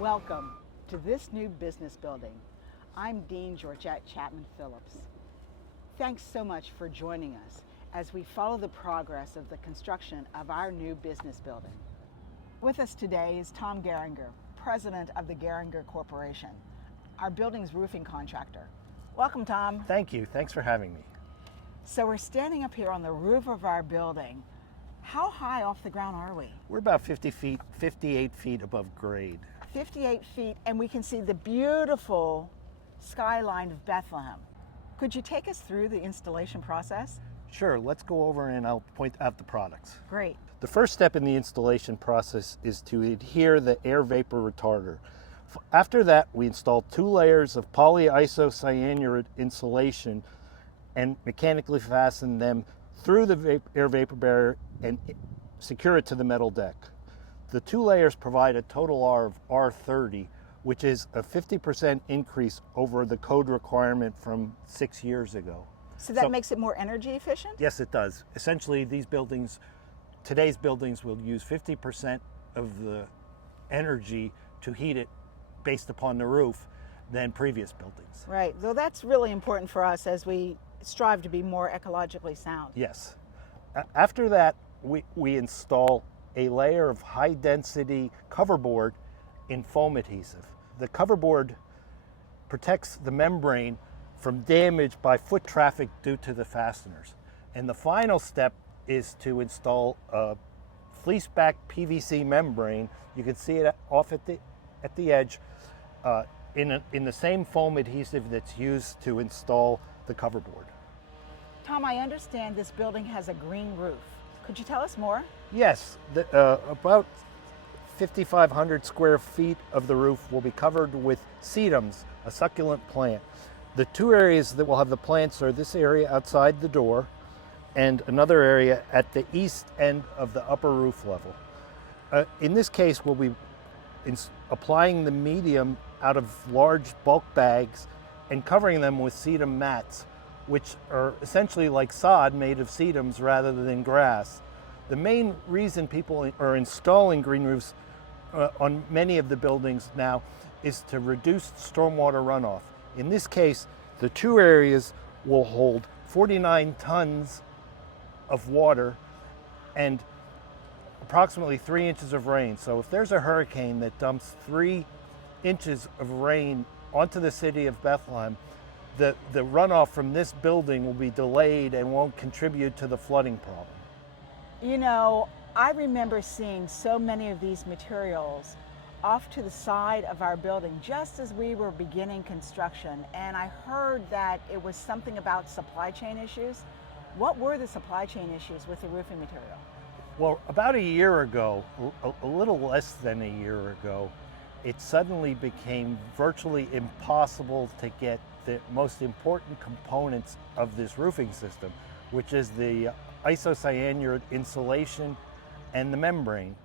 Welcome to this new business building. I'm Dean Georgette Chapman Phillips. Thanks so much for joining us as we follow the progress of the construction of our new business building. With us today is Tom Gehringer, president of the Gehringer Corporation, our building's roofing contractor. Welcome, Tom. Thank you. Thanks for having me. So we're standing up here on the roof of our building. How high off the ground are we? We're about 50 feet, 58 feet above grade. 58 feet, and we can see the beautiful skyline of Bethlehem. Could you take us through the installation process? Sure, let's go over and I'll point out the products. Great. The first step in the installation process is to adhere the air vapor retarder. After that, we install 2 layers of polyisocyanurate insulation and mechanically fasten them through the air vapor barrier and secure it to the metal deck. The 2 layers provide a total R of R30, which is a 50% increase over the code requirement from 6 years ago. So that makes it more energy efficient? Yes, it does. Essentially, today's buildings will use 50% of the energy to heat it based upon the roof than previous buildings. Right, so that's really important for us as we strive to be more ecologically sound. Yes. After that, we install a layer of high density coverboard in foam adhesive. The coverboard protects the membrane from damage by foot traffic due to the fasteners. And the final step is to install a fleece back PVC membrane. You can see it off at the edge in the same foam adhesive that's used to install the coverboard. Tom, I understand this building has a green roof. Could you tell us more? Yes, about 5,500 square feet of the roof will be covered with sedums, a succulent plant. The 2 areas that will have the plants are this area outside the door and another area at the east end of the upper roof level. In this case, we'll be applying the medium out of large bulk bags and covering them with sedum mats, which are essentially like sod made of sedums rather than grass. The main reason people are installing green roofs on many of the buildings now is to reduce stormwater runoff. In this case, the 2 areas will hold 49 tons of water and approximately 3 inches of rain. So if there's a hurricane that dumps 3 inches of rain onto the city of Bethlehem, the runoff from this building will be delayed and won't contribute to the flooding problem. You know, I remember seeing so many of these materials off to the side of our building just as we were beginning construction, and I heard that it was something about supply chain issues. What were the supply chain issues with the roofing material? Well, about a year ago, a little less than a year ago, it suddenly became virtually impossible to get the most important components of this roofing system, which is the isocyanurate insulation and the membrane,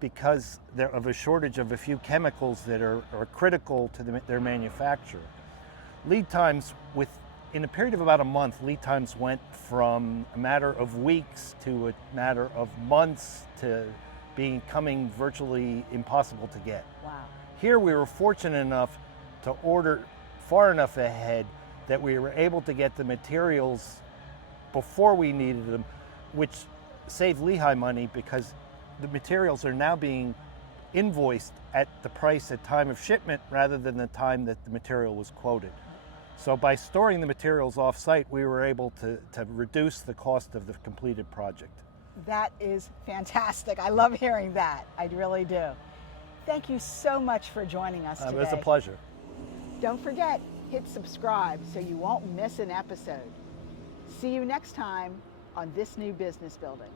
because of a shortage of a few chemicals that are critical to their manufacture. Lead times, in a period of about a month, lead times went from a matter of weeks to a matter of months to becoming virtually impossible to get. Wow. Here we were fortunate enough to order far enough ahead that we were able to get the materials before we needed them, which saved Lehigh money because the materials are now being invoiced at the price at time of shipment rather than the time that the material was quoted. So by storing the materials off-site, we were able to reduce the cost of the completed project. That is fantastic. I love hearing that. I really do. Thank you so much for joining us today. It was a pleasure. Don't forget, hit subscribe so you won't miss an episode. See you next time on this new business building.